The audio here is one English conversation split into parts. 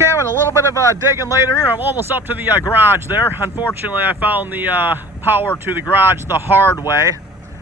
Okay, with a little bit of digging later here, I'm almost up to the garage there. Unfortunately, I found the power to the garage the hard way.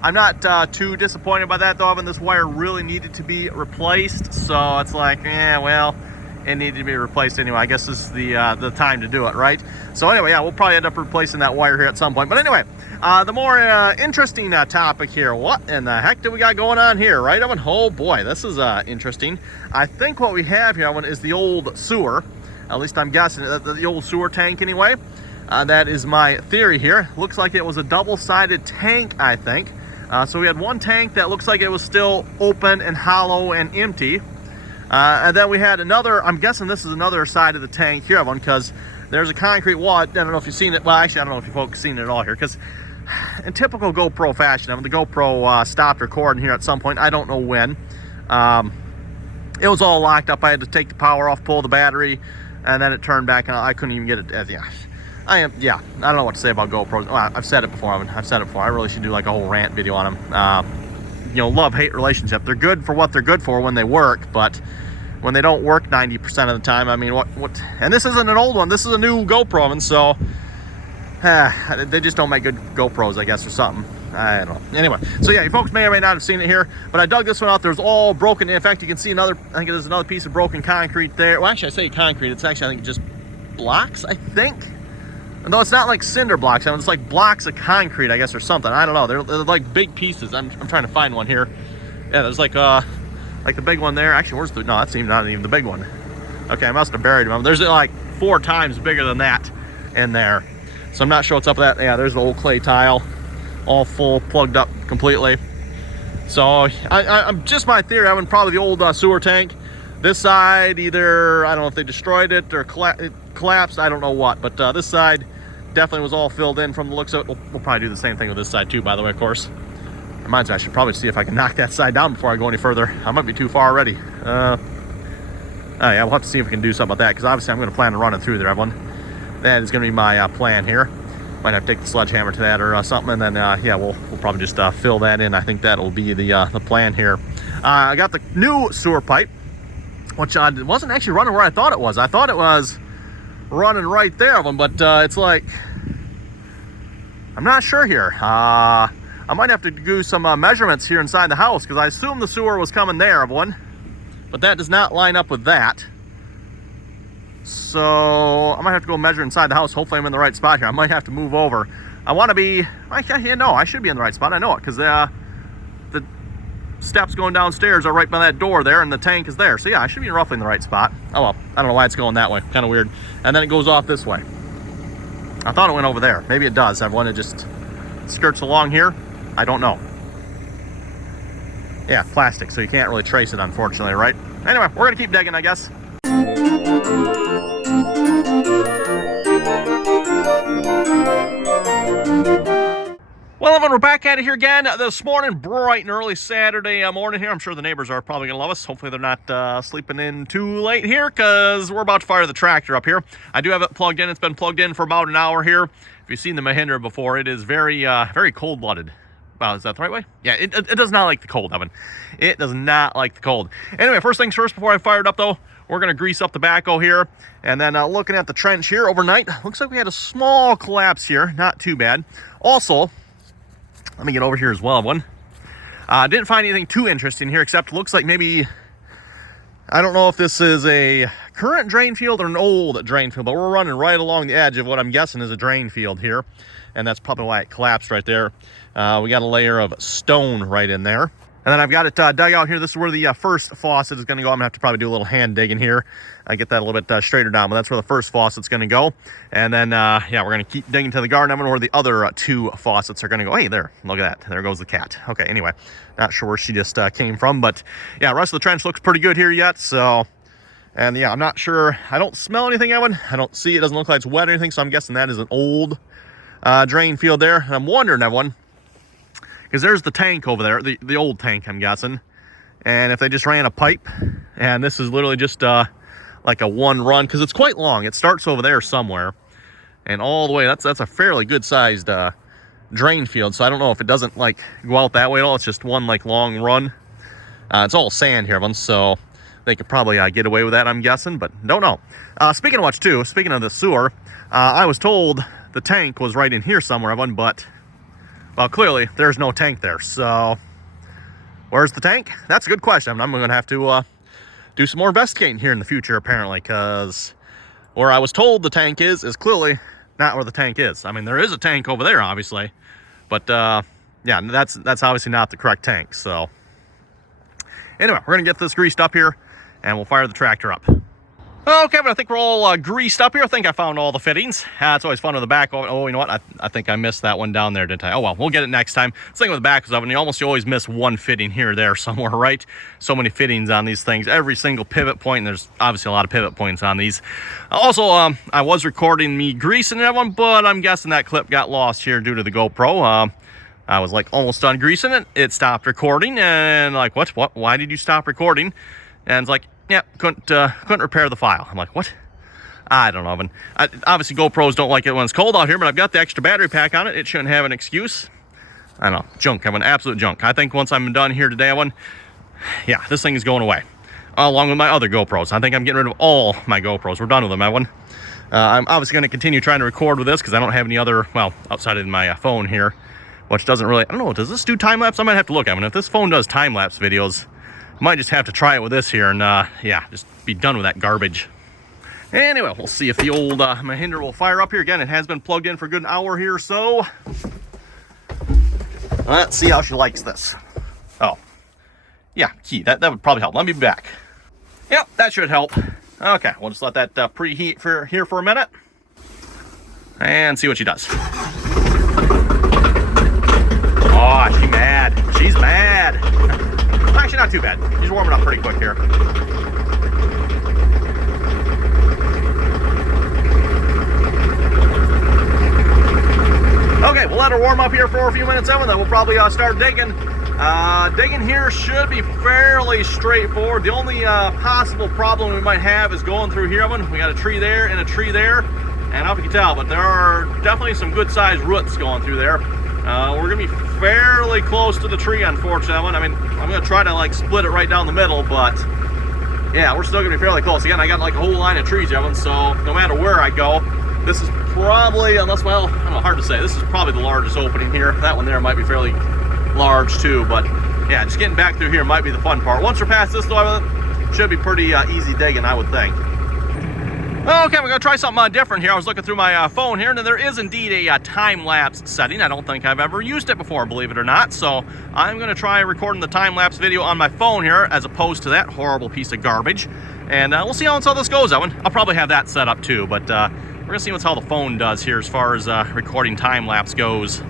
I'm not too disappointed by that, though. Evan, this wire really needed to be replaced, so it's like, well, it needed to be replaced anyway. I guess this is the time to do it, right? So anyway, yeah, we'll probably end up replacing that wire here at some point. But anyway, the more interesting topic here. What in the heck do we got going on here, right, Evan? Oh boy, this is interesting. I think what we have here, Evan, is the old sewer. At least I'm guessing the old sewer tank anyway. That is my theory here. Looks like it was a double-sided tank, I think. So we had one tank that looks like it was still open and hollow and empty. And then we had another, I'm guessing this is another side of the tank here, Evan, because there's a concrete wall. I don't know if you've seen it. Well, actually, I don't know if you folks have seen it at all here, because in typical GoPro fashion, Evan, the GoPro stopped recording here at some point. I don't know when. It was all locked up. I had to take the power off, pull the battery, and then it turned back, and I couldn't even get it. Yeah, I don't know what to say about GoPros. Well, I've said it before, Evan. I've said it before. I really should do like a whole rant video on them. Love-hate relationship. They're good for what they're good for when they work, but when they don't work 90% of the time, I mean, what? And this isn't an old one. This is a new GoPro, and so they just don't make good GoPros, I guess, or something. I don't know. Anyway, so yeah, you folks may or may not have seen it here, but I dug this one out. There's all broken. In fact, you can see another, I think there's another piece of broken concrete there. Well, actually, I say concrete. It's actually, I think, just blocks, I think. No, it's not like cinder blocks. I mean, it's like blocks of concrete, I guess, or something. I don't know. They're like big pieces. I'm trying to find one here. Yeah, there's like the big one there. Actually, where's the, no, that's not even the big one. Okay, I must have buried them. There's like 4 times bigger than that in there. So I'm not sure what's up with that. Yeah, there's the old clay tile, all full, plugged up completely. So I'm just my theory. I mean, probably the old sewer tank. This side, either, I don't know if they destroyed it or it collapsed. I don't know what, but this side definitely was all filled in from the looks of it. We'll probably do the same thing with this side too, by the way, of course. Reminds me, I should probably see if I can knock that side down before I go any further. I might be too far already. Yeah, we'll have to see if we can do something about that, because obviously I'm going to plan on running through there, everyone. That is going to be my plan here. Might have to take the sledgehammer to that or something, and then yeah, we'll probably just fill that in. I think that'll be the plan here. I got the new sewer pipe, which wasn't actually running where I thought it was. I thought it was running right there, but it's like, I'm not sure here. I might have to do some measurements here inside the house, because I assume the sewer was coming there, everyone, but that does not line up with that. So I might have to go measure inside the house. Hopefully I'm in the right spot here. I might have to move over. I want to be, no, I should be in the right spot. I know it, because the steps going downstairs are right by that door there, and the tank is there. So yeah, I should be roughly in the right spot. Oh well, I don't know why it's going that way. Kind of weird. And then it goes off this way. I thought it went over there. Maybe it does. Everyone, it just skirts along here. I don't know. Yeah, plastic, so you can't really trace it, unfortunately, right? Anyway, we're gonna keep digging, I guess. Well, everyone, we're back at it here again this morning, bright and early Saturday morning here. I'm sure the neighbors are probably going to love us. Hopefully they're not sleeping in too late here, because we're about to fire the tractor up here. I do have it plugged in. It's been plugged in for about an hour here. If you've seen the Mahindra before, it is very, very cold-blooded. Wow, is that the right way? Yeah, it does not like the cold, Evan. It does not like the cold. Anyway, first things first, before I fire it up, though, we're going to grease up the backhoe here. And then looking at the trench here overnight, looks like we had a small collapse here. Not too bad. Also, let me get over here as well, one. Didn't find anything too interesting here, except looks like maybe, I don't know if this is a current drain field or an old drain field, but we're running right along the edge of what I'm guessing is a drain field here. And that's probably why it collapsed right there. We got a layer of stone right in there. And then I've got it dug out here. This is where the first faucet is going to go. I'm going to have to probably do a little hand digging here. I get that a little bit straighter down, but that's where the first faucet's going to go. And then, yeah, we're going to keep digging to the garden oven where the other 2 faucets are going to go. Hey, there, look at that. There goes the cat. Okay, anyway, not sure where she just came from, but yeah, rest of the trench looks pretty good here yet. So, and yeah, I'm not sure. I don't smell anything, Evan. I don't see, it doesn't look like it's wet or anything, so I'm guessing that is an old drain field there. And I'm wondering, Evan, because there's the tank over there, the old tank, I'm guessing. And if they just ran a pipe, and this is literally just like a one run, because it's quite long. It starts over there somewhere, and all the way, that's a fairly good sized drain field. So I don't know if it doesn't like go out that way at all. It's just one like long run. It's all sand here, everyone. So they could probably get away with that, I'm guessing, but don't know. Speaking of which, too, speaking of the sewer, I was told the tank was right in here somewhere, but, well, clearly there's no tank there. So where's the tank? That's a good question. I'm going to have to do some more investigating here in the future, apparently, because where I was told the tank is clearly not where the tank is. I mean, there is a tank over there, obviously, but yeah, that's obviously not the correct tank. So anyway, we're gonna get this greased up here and we'll fire the tractor up. Okay, but I think we're all greased up here. I think I found all the fittings. It's always fun with the back. Oh, you know what? I think I missed that one down there, didn't I? Oh, well, we'll get it next time. The thing with the back is, you always miss one fitting here or there somewhere, right? So many fittings on these things. Every single pivot point, and there's obviously a lot of pivot points on these. Also, I was recording me greasing that one, but I'm guessing that clip got lost here due to the GoPro. I was like almost done greasing it. It stopped recording, and like, what? Why did you stop recording? And it's like, yeah, couldn't repair the file. I'm like, what? I don't know, Evan. Obviously, GoPros don't like it when it's cold out here, but I've got the extra battery pack on it. It shouldn't have an excuse. I don't know, junk, Evan, absolute junk. I think once I'm done here today, Evan, yeah, this thing is going away, along with my other GoPros. I think I'm getting rid of all my GoPros. We're done with them, Evan. I'm obviously going to continue trying to record with this because I don't have any other, well, outside of my phone here, which doesn't really, I don't know, does this do time-lapse? I might have to look, Evan. If this phone does time-lapse videos, might just have to try it with this here and yeah, just be done with that garbage. Anyway, we'll see if the old Mahindra will fire up here. Again, it has been plugged in for a good hour here, so let's see how she likes this. Oh, yeah, key, that would probably help. Let me be back. Yep, that should help. Okay, we'll just let that preheat for here for a minute and see what she does. Oh, she's mad. She's mad. Actually, not too bad. She's warming up pretty quick here. Okay, we'll let her warm up here for a few minutes, and then we'll probably start digging. Digging here should be fairly straightforward. The only possible problem we might have is going through here. We got a tree there and a tree there, and I don't know if you can tell, but there are definitely some good-sized roots going through there. We're gonna be fairly close to the tree, unfortunately. I mean, I'm gonna try to like split it right down the middle, but yeah, we're still gonna be fairly close. Again, I got like a whole line of trees, Evan, so no matter where I go, this is probably, unless, well, I don't know, hard to say. This is probably the largest opening here. That one there might be fairly large too, but yeah, just getting back through here might be the fun part. Once we're past this though, it should be pretty easy digging, I would think. Okay, we're gonna try something different here. I was looking through my phone here, and there is indeed a time-lapse setting. I don't think I've ever used it before, believe it or not. So I'm gonna try recording the time-lapse video on my phone here, as opposed to that horrible piece of garbage. And we'll see how this goes, Owen. I'll probably have that set up too, but we're gonna see how the phone does here as far as recording time-lapse goes.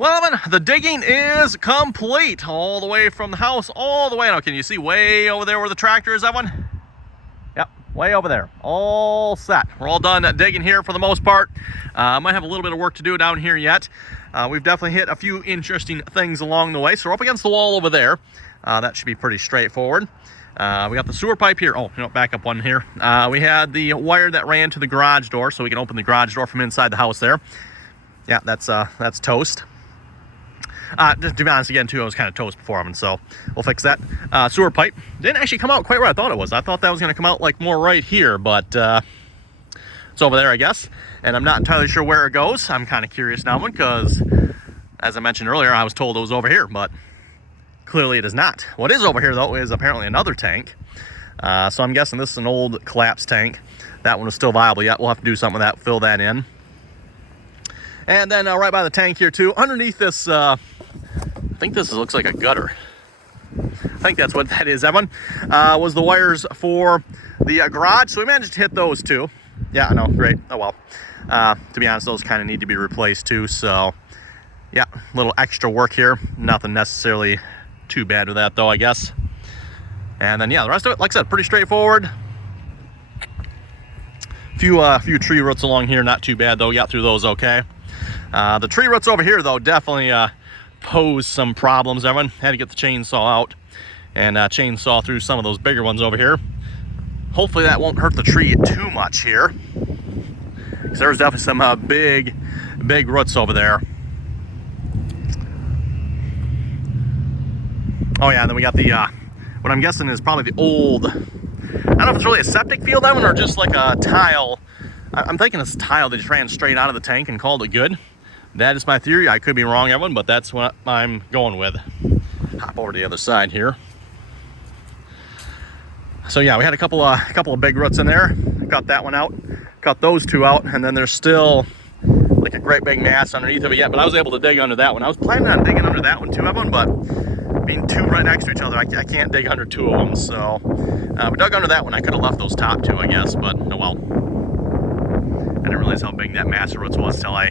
Well, Evan, the digging is complete all the way from the house, all the way. Now, can you see way over there where the tractor is, Evan? Yep, way over there. All set. We're all done digging here for the most part. Might have a little bit of work to do down here yet. We've definitely hit a few interesting things along the way. So we're up against the wall over there. That should be pretty straightforward. We got the sewer pipe here. Oh, back up one here. We had the wire that ran to the garage door, so we can open the garage door from inside the house there. Yeah, that's toast. To be honest, again, too, I was kind of toast before them, so we'll fix that. Sewer pipe didn't actually come out quite where I thought it was. I thought that was going to come out like more right here, but It's over there, I guess, and I'm not entirely sure where it goes. I'm kind of curious now because, as I mentioned earlier, I was told it was over here, but clearly it is not. What is over here, though, is apparently another tank. So I'm guessing this is an old collapsed tank. That one is still viable yet. We'll have to do something with that, fill that in. And then right by the tank here, too, underneath this, I think this looks like a gutter. I think that's what that is, Evan, was the wires for the garage. So we managed to hit those, too. Yeah, I know, great. Oh, well. To be honest, those kind of need to be replaced, too. So, yeah, a little extra work here. Nothing necessarily too bad with that, though, I guess. And then, yeah, the rest of it, like I said, pretty straightforward. Few tree roots along here, not too bad, though. Got through those okay. The tree roots over here, though, definitely pose some problems, everyone. Had to get the chainsaw out and chainsaw through some of those bigger ones over here. Hopefully that won't hurt the tree too much here, because there's definitely some big roots over there. Oh yeah, and then we got the what I'm guessing is probably the old, I don't know if it's really a septic field, that one, or just like a tile. I'm thinking it's a tile that just ran straight out of the tank and called it good. That is my theory. I could be wrong, everyone, but that's what I'm going with. Hop over to the other side here. So yeah, we had a couple of big roots in there. Cut that one out, cut those two out, and then there's still like a great big mass underneath of it yet, but I was able to dig under that one. I was planning on digging under that one too, everyone, but being two right next to each other, I can't dig under two of them. So we dug under that one. I could have left those top two, I guess, but oh well. I didn't realize how big that mass of roots was until I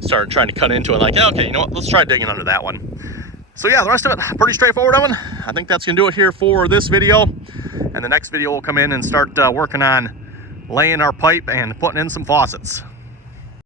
started trying to cut into it. Like, yeah, okay, you know what, let's try digging under that one. So yeah, the rest of it, pretty straightforward, Evan. I think that's gonna do it here for this video. And the next video will come in and start working on laying our pipe and putting in some faucets.